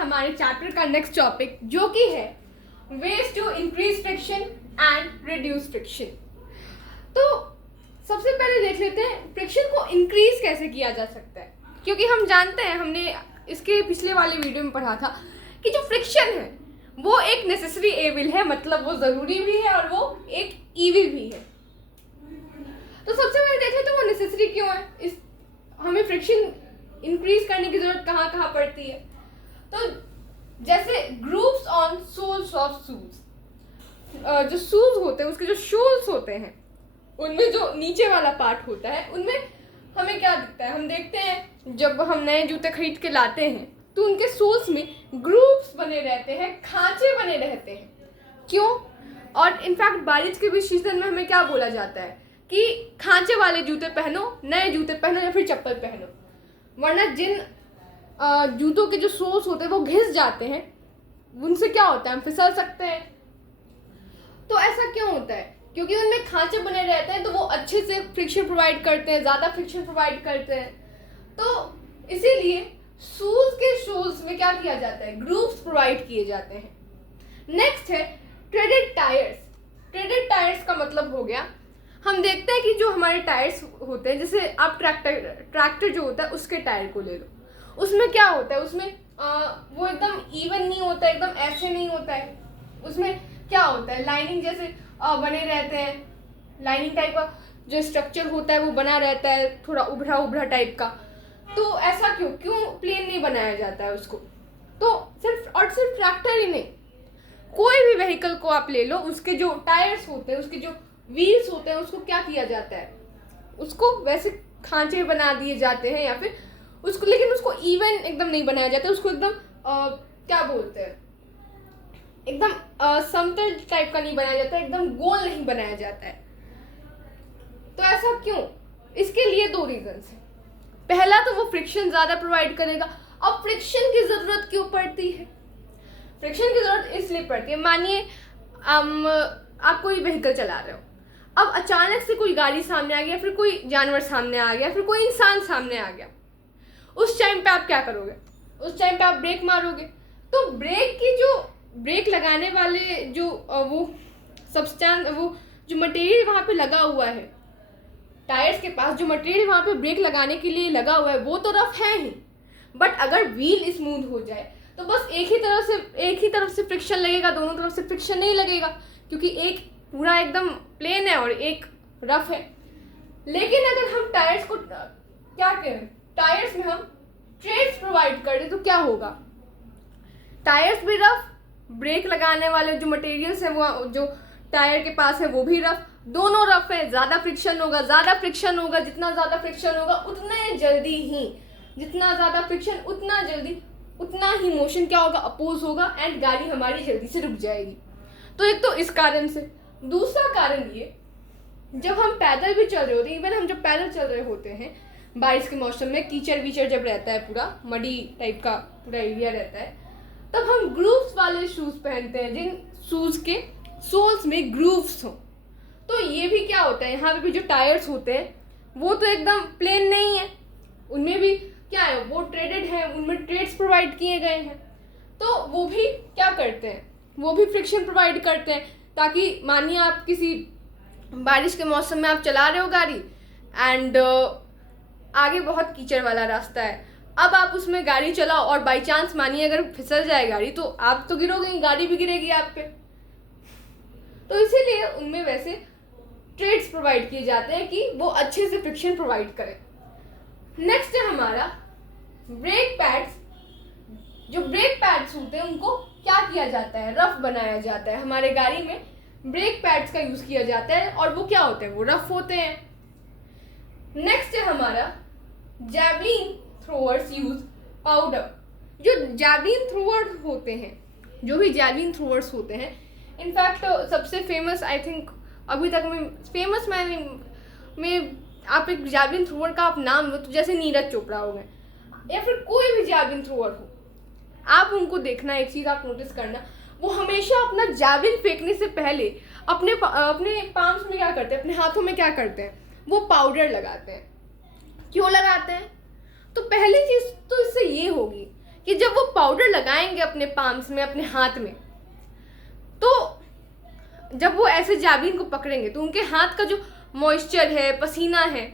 हमारे चैप्टर का next topic, जो कि है ways to increase friction and reduce friction. तो सबसे पहले देख लेते हैं फ्रिक्शन को इंक्रीज कैसे किया जा सकता है, क्योंकि हम जानते हैं, हमने इसके पिछले वाले वीडियो में पढ़ा था कि जो फ्रिक्शन है वो एक नेसेसरी एविल है, मतलब वो ज़रूरी भी है और वो एक ईविल भी है। तो सबसे पहले देख लेते हैं वो नेसेसरी क्यों है, इस हमें फ्रिक्शन इंक्रीज करने की जरूरत कहाँ कहाँ पड़ती है। तो जैसे grooves on soles of shoes, जो शूज होते हैं उसके जो शोल्स होते हैं उनमें जो नीचे वाला पार्ट होता है उनमें हमें क्या दिखता है, हम देखते हैं जब हम नए जूते खरीद के लाते हैं तो उनके सोल्स में ग्रूव्स बने रहते हैं, खांचे बने रहते हैं। क्यों? और इनफैक्ट बारिश के भी सीजन में हमें क्या बोला जाता है कि खांचे वाले जूते पहनो, नए जूते पहनो या फिर चप्पल पहनो, वरना जिन जूतों के जो सोल्स होते हैं वो घिस जाते हैं, उनसे क्या होता है, हम फिसल सकते हैं। तो ऐसा क्यों होता है? क्योंकि उनमें खांचे बने रहते हैं तो वो अच्छे से फ्रिक्शन प्रोवाइड करते हैं, ज़्यादा फ्रिक्शन प्रोवाइड करते हैं। तो इसीलिए शूज के सोल्स में क्या किया जाता है, ग्रूव्स प्रोवाइड किए जाते हैं। नेक्स्ट है ट्रेडेड टायर्स। ट्रेडेड टायर्स का मतलब हो गया, हम देखते हैं कि जो हमारे टायर्स होते हैं, जैसे आप ट्रैक्टर जो होता है उसके टायर को ले लो, उसमें क्या होता है, उसमें वो एकदम इवन नहीं होता है, एकदम ऐसे नहीं होता है। उसमें क्या होता है, लाइनिंग जैसे बने रहते हैं, लाइनिंग टाइप का जो स्ट्रक्चर होता है वो बना रहता है, थोड़ा उभरा उभरा टाइप का। तो ऐसा क्यों प्लेन नहीं बनाया जाता है उसको? तो सिर्फ ट्रैक्टर ही नहीं, कोई भी व्हीकल को आप ले लो, उसके जो टायर्स होते हैं, उसके जो व्हील्स होते हैं, उसको क्या किया जाता है, उसको वैसे खांचे बना दिए जाते हैं या फिर उसको, लेकिन उसको इवन एकदम नहीं बनाया जाता है, उसको एकदम क्या बोलते हैं, एकदम समतल टाइप का नहीं बनाया जाता है, एकदम गोल नहीं बनाया जाता है। तो ऐसा क्यों? इसके लिए दो रीजंस हैं। पहला तो वो फ्रिक्शन ज़्यादा प्रोवाइड करेगा। अब फ्रिक्शन की ज़रूरत क्यों पड़ती है? फ्रिक्शन की ज़रूरत इसलिए पड़ती है, मानिए आप कोई व्हीकल चला रहे हो, अब अचानक से कोई गाड़ी सामने आ गया, फिर कोई जानवर सामने आ गया, फिर कोई इंसान सामने आ गया। उस टाइम पे आप क्या करोगे? उस टाइम पे आप ब्रेक मारोगे। तो ब्रेक लगाने वाले जो वो सब्सटेंस, वो जो मटेरियल वहाँ पे लगा हुआ है, टायर्स के पास जो मटेरियल वहाँ पे ब्रेक लगाने के लिए लगा हुआ है वो तो रफ है ही, बट अगर व्हील स्मूथ हो जाए तो बस एक ही तरफ से फ्रिक्शन लगेगा, दोनों तरफ से फ्रिक्शन नहीं लगेगा, क्योंकि एक पूरा एकदम प्लेन है और एक रफ है। लेकिन अगर हम टायर्स को क्या करें, टायर्स में हम ट्रेड्स प्रोवाइड कर दें तो क्या होगा, टायर्स भी रफ, ब्रेक लगाने वाले जो मटेरियल्स हैं वो जो टायर के पास है वो भी रफ, दोनों रफ है, ज़्यादा फ्रिक्शन होगा, जितना ज़्यादा फ्रिक्शन होगा उतने जल्दी ही, जितना ज़्यादा फ्रिक्शन उतना जल्दी, उतना ही मोशन क्या होगा, अपोज होगा एंड गाड़ी हमारी जल्दी से रुक जाएगी। तो एक तो इस कारण से। दूसरा कारण ये, जब हम पैदल भी चल रहे होते हैं, इवन हम जब पैदल चल रहे होते हैं बारिश के मौसम में, कीचड़ वीचड़ जब रहता है, पूरा मडी टाइप का पूरा एरिया रहता है, तब हम ग्रूव्स वाले शूज़ पहनते हैं, जिन शूज़ के सोल्स में ग्रूव्स हों। तो ये भी क्या होता है, यहाँ पे भी जो टायर्स होते हैं वो तो एकदम प्लेन नहीं है, उनमें भी क्या है, वो ट्रेडेड है, उनमें ट्रेड्स प्रोवाइड किए गए हैं। तो वो भी क्या करते हैं, वो भी फ्रिक्शन प्रोवाइड करते हैं, ताकि मानिए आप किसी बारिश के मौसम में आप चला रहे हो गाड़ी एंड आगे बहुत कीचड़ वाला रास्ता है, अब आप उसमें गाड़ी चलाओ और बाई चांस मानिए अगर फिसल जाए गाड़ी तो आप तो गिरोगे, गाड़ी भी गिरेगी आप पे। तो इसीलिए उनमें वैसे ट्रेड्स प्रोवाइड किए जाते हैं कि वो अच्छे से फ्रिक्शन प्रोवाइड करें। नेक्स्ट है हमारा ब्रेक पैड्स। जो ब्रेक पैड्स होते हैं उनको क्या किया जाता है, रफ बनाया जाता है। हमारे गाड़ी में ब्रेक पैड्स का यूज किया जाता है और वो क्या होते हैं, वो रफ होते हैं। नेक्स्ट है हमारा जैवलिन थ्रोअर्स यूज पाउडर। जो जैवलिन थ्रोअर्स होते हैं, जो भी जैवलिन थ्रोअर्स होते हैं, इनफैक्ट सबसे फेमस, आई थिंक अभी तक में फेमस में आप एक जैवलिन थ्रोअर का आप नाम लो तो जैसे नीरज चोपड़ा हो गए या फिर कोई भी जैवलिन थ्रोअर हो, आप उनको देखना, एक चीज़ आप नोटिस करना, वो हमेशा अपना जैवलिन फेंकने से पहले अपने पाम्स में क्या करते हैं, अपने हाथों में क्या करते हैं, वो पाउडर लगाते हैं। क्यों लगाते हैं? तो पहली चीज़ तो इससे ये होगी कि कि जब वो पाउडर लगाएंगे अपने पाम्स में, अपने हाथ में, तो जब वो ऐसे जैवलिन को पकड़ेंगे तो उनके हाथ का जो मॉइस्चर है, पसीना है,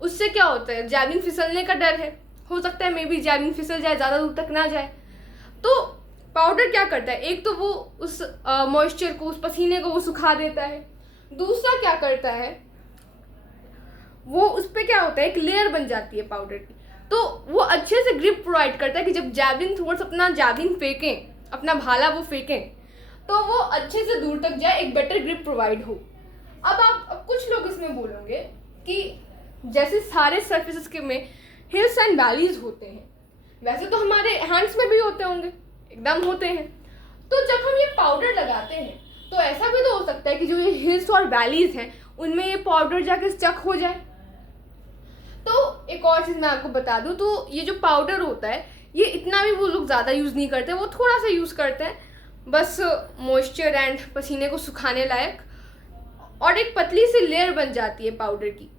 उससे क्या होता है, जैवलिन फिसलने का डर है, हो सकता है मे बी जैवलिन फिसल जाए, ज़्यादा दूर तक ना जाए। तो पाउडर क्या करता है, एक तो वो उस मॉइस्चर को, उस पसीने को वो सुखा देता है। दूसरा क्या करता है, वो उस पर क्या होता है, एक लेयर बन जाती है पाउडर की, तो वो अच्छे से ग्रिप प्रोवाइड करता है कि जब जैवलिन थोड़ा सा अपना जैवलिन फेंकें, अपना भाला वो फेंकें, तो वो अच्छे से दूर तक जाए, एक बेटर ग्रिप प्रोवाइड हो। अब कुछ लोग इसमें बोलेंगे कि जैसे सारे सर्फेसेस के में हिल्स एंड वैलीज होते हैं, वैसे तो हमारे हैंड्स में भी होते होंगे, एकदम होते हैं। तो जब हम ये पाउडर लगाते हैं तो ऐसा भी तो हो सकता है कि जो ये हिल्स और वैलीज हैं उनमें ये पाउडर जाके स्टक हो जाए। तो एक और चीज़ मैं आपको बता दूं, तो ये जो पाउडर होता है ये इतना भी वो लोग ज़्यादा यूज़ नहीं करते, वो थोड़ा सा यूज़ करते हैं, बस मॉइस्चर एंड पसीने को सुखाने लायक, और एक पतली सी लेयर बन जाती है पाउडर की।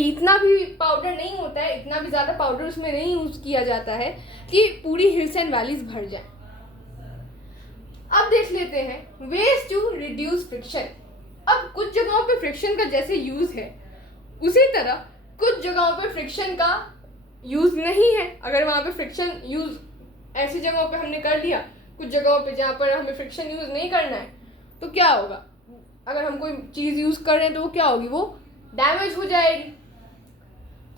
इतना भी पाउडर नहीं होता है, इतना भी ज़्यादा पाउडर उसमें नहीं यूज़ किया जाता है कि पूरी हिल्स एंड वैलीज भर जाए। अब देख लेते हैं वेज टू रिड्यूस फ्रिक्शन। अब कुछ जगहों पे फ्रिक्शन का जैसे यूज़ है, उसी तरह कुछ जगहों पे फ्रिक्शन का यूज़ नहीं है। अगर वहाँ पे फ्रिक्शन यूज़ ऐसी जगहों पे हमने कर लिया, कुछ जगहों पे जहाँ पर हमें फ्रिक्शन यूज़ नहीं करना है, तो क्या होगा, अगर हम कोई चीज़ यूज़ कर रहे हैं तो वो क्या होगी, वो डैमेज हो जाएगी।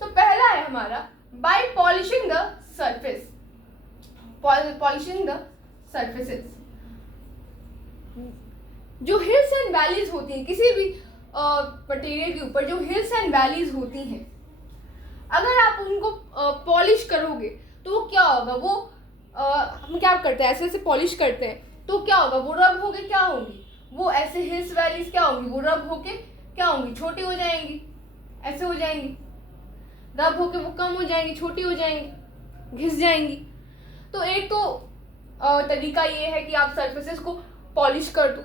तो पहला है हमारा by polishing the surface, polishing the surfaces. जो हिल्स एंड वैलीज होती हैं, किसी भी मटेरियल के ऊपर जो हिल्स एंड वैलीज होती हैं, अगर आप उनको पॉलिश करोगे तो वो क्या होगा, वो हम क्या करते हैं, ऐसे ऐसे पॉलिश करते हैं, तो क्या होगा, वो रब होके क्या होंगी, वो ऐसे हिल्स वैलीज क्या होंगी, वो रब होके क्या होंगी, छोटी हो जाएंगी, ऐसे हो जाएंगी, रब होके वो कम हो जाएंगी, छोटी हो जाएंगी, घिस जाएंगी। तो एक तो तरीका ये है कि आप सरफेसेस को पॉलिश कर दो।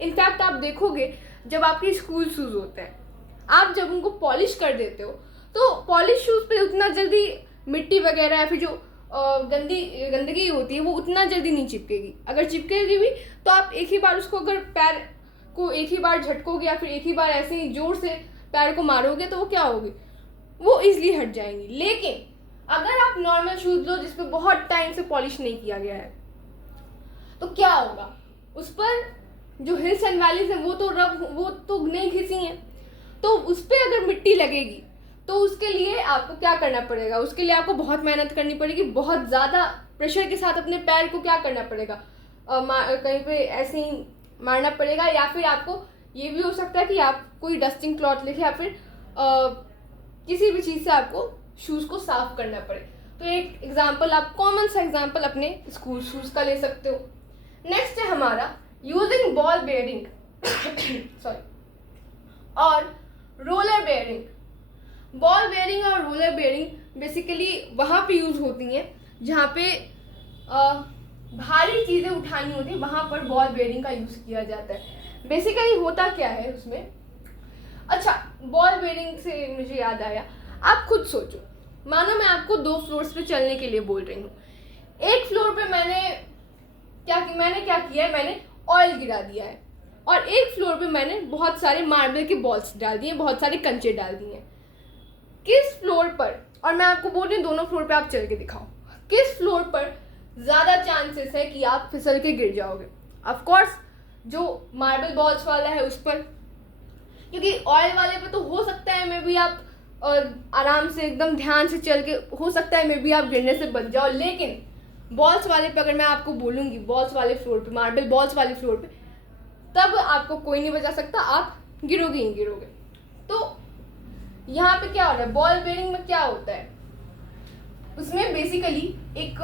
इनफैक्ट आप देखोगे जब आपके स्कूल शूज़ होते हैं, आप जब उनको पॉलिश कर देते हो तो पॉलिश शूज़ पे उतना जल्दी मिट्टी वगैरह या फिर जो गंदगी होती है वो उतना जल्दी नहीं चिपकेगी। अगर चिपकेगी भी तो आप एक ही बार उसको, अगर पैर को एक ही बार झटकोगे या फिर एक ही बार ऐसे ही जोर से पैर को मारोगे तो वो क्या होगी, वो इजीली हट जाएंगी। लेकिन अगर आप नॉर्मल शूज़ लो जिस पे बहुत टाइम से पॉलिश नहीं किया गया है, तो क्या होगा, उस पर जो हिल्स एंड वैलीज हैं वो तो नहीं घिसी हैं, तो उस पर अगर मिट्टी लगेगी तो उसके लिए आपको क्या करना पड़ेगा, उसके लिए आपको बहुत मेहनत करनी पड़ेगी, बहुत ज़्यादा प्रेशर के साथ अपने पैर को क्या करना पड़ेगा, कहीं पे ऐसे ही मारना पड़ेगा, या फिर आपको ये भी हो सकता है कि आप कोई डस्टिंग क्लॉथ लेके या फिर किसी भी चीज़ से आपको शूज़ को साफ करना पड़े। तो एक एग्जाम्पल, आप कॉमन सा एग्जाम्पल अपने स्कूल शूज़ का ले सकते हो। नेक्स्ट है हमारा यूजिंग बॉल बेयरिंग सॉरी और रोलर बेयरिंग। बॉल बेयरिंग और रोलर बेयरिंग बेसिकली वहाँ पे यूज़ होती हैं जहाँ पे भारी चीज़ें उठानी होती हैं, वहाँ पर बॉल बेयरिंग का यूज़ किया जाता है। बेसिकली होता क्या है उसमें, अच्छा बॉल बेयरिंग से मुझे याद आया, आप खुद सोचो, मानो मैं आपको 2 फ्लोर्स पे चलने के लिए बोल रही हूँ। एक फ्लोर पे मैंने क्या किया है, मैंने ऑयल गिरा दिया है, और एक फ्लोर पे मैंने बहुत सारे मार्बल के बॉल्स डाल दिए, बहुत सारे कंचे डाल दिए। किस फ्लोर पर, और मैं आपको बोल रही हूँ दोनों फ्लोर पे आप चल के दिखाओ, किस फ्लोर पर ज़्यादा चांसेस है कि आप फिसल के गिर जाओगे? ऑफ कोर्स जो मार्बल बॉल्स वाला है उस पर, क्योंकि ऑयल वाले पे तो हो सकता है मे भी आप आराम से एकदम ध्यान से चल के, हो सकता है मे भी आप गिरने से बच जाओ, लेकिन बॉल्स वाले पे अगर मैं आपको बोलूँगी बॉल्स वाले फ्लोर पे, मार्बल बॉल्स वाले फ्लोर पे, तब आपको कोई नहीं बचा सकता, आप गिरोगे ही गिरोगे। तो यहाँ पे क्या हो रहा है, बॉल बेयरिंग में क्या होता है, उसमें बेसिकली एक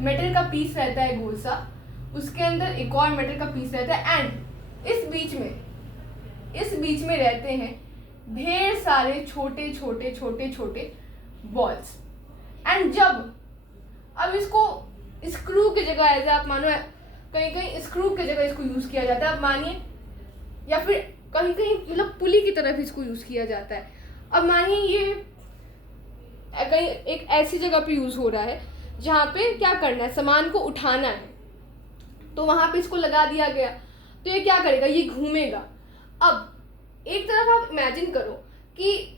मेटल का पीस रहता है गोल सा, उसके अंदर एक और मेटल का पीस रहता है, एंड इस बीच में रहते हैं ढेर सारे छोटे छोटे बॉल्स। एंड जब अब इसको स्क्रू की जगह, ऐसे आप मानो कहीं स्क्रू की जगह इसको यूज़ किया जाता है, अब मानिए, या फिर कहीं मतलब पुली की तरफ इसको यूज़ किया जाता है। अब मानिए ये कहीं एक ऐसी जगह पे यूज़ हो रहा है जहाँ पे क्या करना है, सामान को उठाना है, तो वहाँ पे इसको लगा दिया गया, तो ये क्या करेगा, ये घूमेगा। अब एक तरफ आप इमेजिन करो कि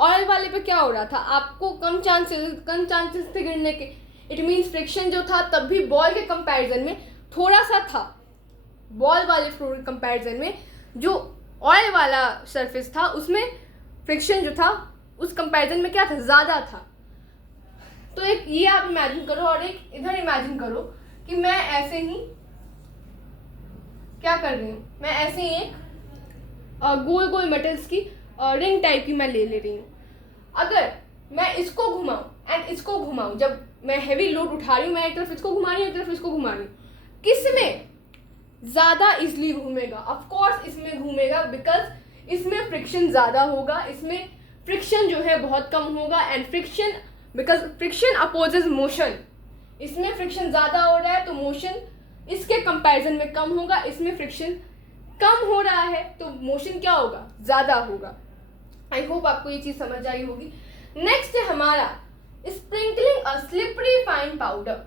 ऑयल वाले पे क्या हो रहा था, आपको कम चांसेस थे गिरने के। इट मीन्स फ्रिक्शन जो था तब भी बॉल के कंपैरिजन में थोड़ा सा था, बॉल वाले फ्लोर के कंपैरिजन में जो ऑयल वाला सरफेस था उसमें फ्रिक्शन जो था उस कंपैरिजन में क्या था, ज़्यादा था। तो एक ये आप इमेजिन करो और एक इधर इमेजिन करो कि मैं ऐसे ही क्या कर रही हूँ, मैं ऐसे ही एक गोल गोल मेटल्स की रिंग टाइप की मैं ले रही हूँ। अगर मैं इसको घुमाऊँ एंड इसको घुमाऊँ, जब मैं हैवी लोड उठा रही हूँ, मैं एक तरफ इसको घुमा रही हूँ, एक तरफ इसको घुमा रही हूँ, किसमें ज़्यादा इजली घूमेगा? ऑफ कोर्स इसमें घूमेगा, बिकॉज इसमें फ्रिक्शन ज़्यादा होगा, इसमें फ्रिक्शन जो है बहुत कम होगा। And friction, because friction opposes motion, इसमें फ्रिक्शन ज़्यादा हो रहा है तो मोशन इसके कंपैरिजन में कम होगा। इसमें फ्रिक्शन कम हो रहा है तो मोशन क्या होगा, ज़्यादा होगा। आई होप आपको ये चीज़ समझ आई होगी। नेक्स्ट है हमारा स्प्रिंकलिंग अ स्लिपरी फाइन पाउडर।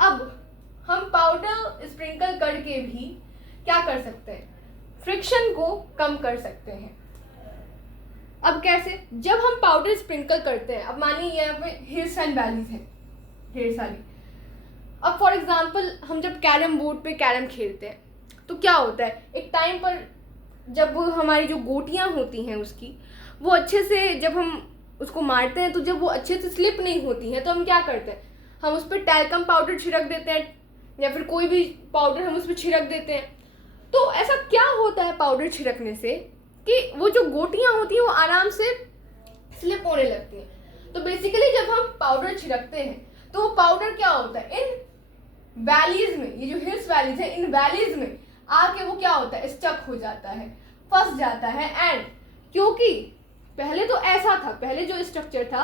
अब हम पाउडर स्प्रिंकल करके भी क्या कर सकते हैं, फ्रिक्शन को कम कर सकते हैं। अब कैसे? जब हम पाउडर स्प्रिंकल करते हैं, अब मानिए यहाँ पे हिल्स एंड वैलीज हैं ढेर सारी। अब फॉर एग्जांपल हम जब कैरम बोर्ड पे कैरम खेलते हैं तो क्या होता है, एक टाइम पर जब हमारी जो गोटियाँ होती हैं उसकी, वो अच्छे से जब हम उसको मारते हैं तो जब वो अच्छे से स्लिप नहीं होती हैं तो हम क्या करते हैं, हम उस पर टैल्कम पाउडर छिड़क देते हैं या फिर कोई भी पाउडर हम उस पर छिड़क देते हैं। तो ऐसा क्या होता है पाउडर छिड़कने से कि वो जो गोटियाँ होती हैं वो आराम से स्लिप होने लगती हैं। तो बेसिकली जब हम पाउडर छिड़कते हैं तो वो पाउडर क्या होता है, इन वैलीज में, ये जो हिल्स वैलीज है, इन वैलीज में आके वो क्या होता है, स्टक हो जाता है, फंस जाता है। एंड क्योंकि पहले तो ऐसा था, पहले जो स्ट्रक्चर था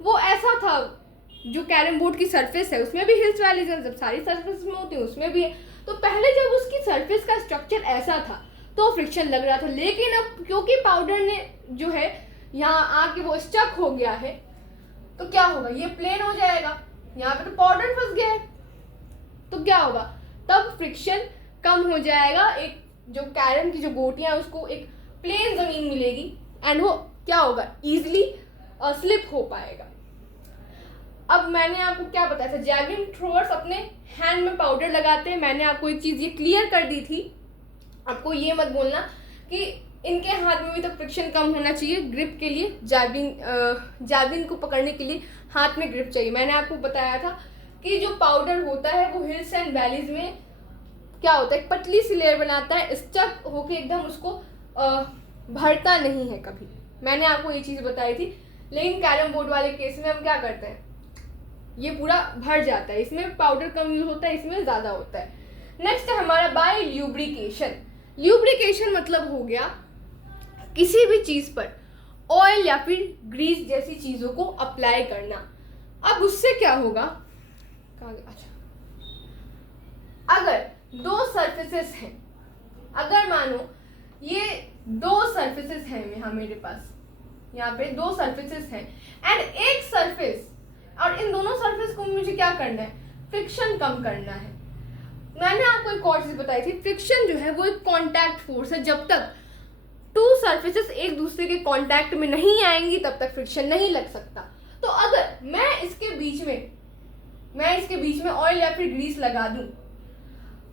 वो ऐसा था, जो कैरम बोर्ड की सरफेस है उसमें भी हिल्स वैलीज है, जब सारी सरफेस में होती है उसमें भी है। तो पहले जब उसकी सरफेस का स्ट्रक्चर ऐसा था तो फ्रिक्शन लग रहा था, लेकिन अब क्योंकि पाउडर ने जो है यहाँ आके वो स्टक हो गया है तो क्या होगा, ये प्लेन हो जाएगा, यहाँ पे तो पाउडर फंस गया है, तो क्या होगा, तब फ्रिक्शन कम हो जाएगा। एक जो कैरम की जो गोटियां है उसको एक प्लेन जमीन मिलेगी एंड वो क्या होगा, इजीली स्लिप हो पाएगा। अब मैंने आपको क्या बताया था, जैवलिन थ्रोअर्स अपने हैंड में पाउडर लगाते हैं। मैंने आपको एक चीज़ ये क्लियर कर दी थी, आपको ये मत बोलना कि इनके हाथ में भी तो फ्रिक्शन कम होना चाहिए ग्रिप के लिए। जैवलिन को पकड़ने के लिए हाथ में ग्रिप चाहिए। मैंने आपको बताया था कि जो पाउडर होता है वो हिल्स एंड वैलीज में क्या होता है, एक पतली सी लेयर बनाता है, स्टक होके एकदम उसको भरता नहीं है कभी। मैंने आपको ये चीज़ बताई थी। लेकिन कैरम बोर्ड वाले केस में हम क्या करते हैं, ये पूरा भर जाता है, इसमें पाउडर कम यूज होता है, इसमें ज़्यादा होता है। नेक्स्ट है हमारा बाय ल्यूब्रिकेशन। ल्यूब्रिकेशन मतलब हो गया किसी भी चीज़ पर ऑयल या फिर ग्रीस जैसी चीज़ों को अप्लाई करना। अब उससे क्या होगा, अच्छा, अगर दो सरफेसेस हैं, अगर मानो ये दो सरफेसेस हैं यहाँ मेरे पास, यहाँ पे दो सरफेसेस हैं एंड एक सरफेस, और इन दोनों सरफेस को मुझे क्या करना है, फ्रिक्शन कम करना है। मैंने आपको एक और चीज बताई थी, फ्रिक्शन जो है वो एक कांटेक्ट फोर्स है। जब तक टू सरफेसेस एक दूसरे के कांटेक्ट में नहीं आएंगी तब तक फ्रिक्शन नहीं लग सकता। तो अगर मैं इसके बीच में ऑयल या फिर ग्रीस लगा दूं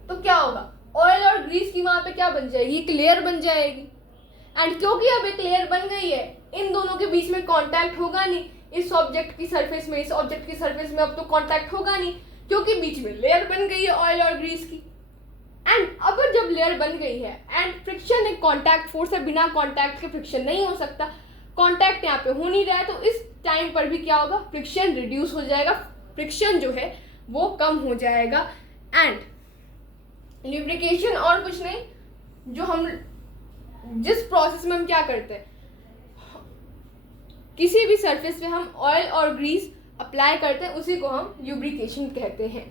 तो क्या होगा, ऑयल और ग्रीस की वहां पे क्या बन जाएगी, एक लेयर बन जाएगी। एंड क्योंकि अब एक लेयर बन गई है, इन दोनों के बीच में कांटेक्ट होगा नहीं। इस ऑब्जेक्ट की सरफेस में, इस ऑब्जेक्ट की सरफेस में अब तो कांटेक्ट होगा नहीं, क्योंकि बीच में लेयर बन गई है ऑयल और ग्रीस की। एंड अगर जब लेयर बन गई है एंड फ्रिक्शन एक कांटेक्ट फोर्स है, बिना कांटेक्ट के फ्रिक्शन नहीं हो सकता, कांटेक्ट यहाँ पे हो नहीं रहा है, तो इस टाइम पर भी क्या होगा, फ्रिक्शन रिड्यूस हो जाएगा, फ्रिक्शन जो है वो कम हो जाएगा। एंड ल्यूब्रिकेशन और कुछ नहीं, जो हम जिस प्रोसेस में हम क्या करते हैं, किसी भी सरफेस पे हम ऑयल और ग्रीस अप्लाई करते हैं, उसी को हम ल्यूब्रिकेशन कहते हैं।